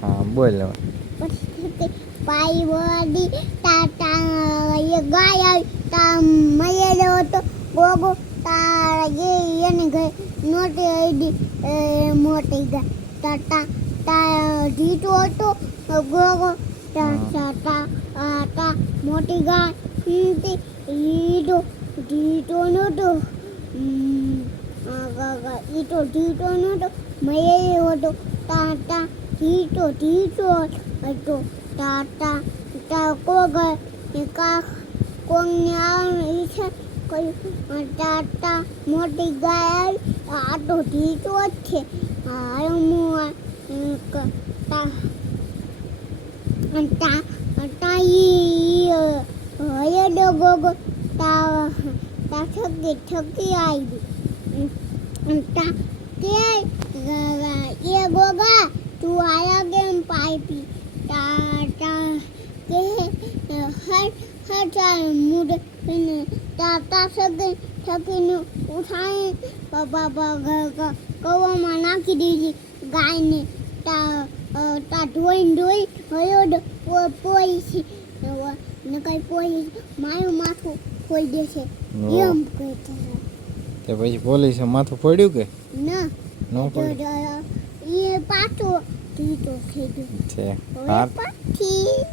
હા બોલ હવે. પછી પાઈ વળી તા એ ગાય આવી તા મયેલો હતો ગોગો તા એને ઘરે નોટી આઈડી મોટી ગાય તા તા ઢીટો હતો ગોગો તા મોટી ગાય ઢીટો નહોતો ઢીટો નહોતો મયેલો હતો તા ઢીટો હતો તા કોંગને આવવાની ઈચ્છા કરી તા મોટી ગાય આવી આ તો ઢીટો જ છે હયડો ગોગો તા થકી આવી તા કે એ ગોગા તું આયા કેમ પાઈપી તા કે હર ચાલ મુડ તા થકીને ઉઠાઈ કવામાં નાખી દીધી ગાયને તા ધોઈ હયો પોઈ ને કઈ પોઈ મારું માથું ખોઈ દેશે એમ કહેતા તે પછી પોલીસે માથું ફોડ્યું કે ના ન ફોડ્યું એ પાછો ઢીટો થઈ ગયો છે હવે પછી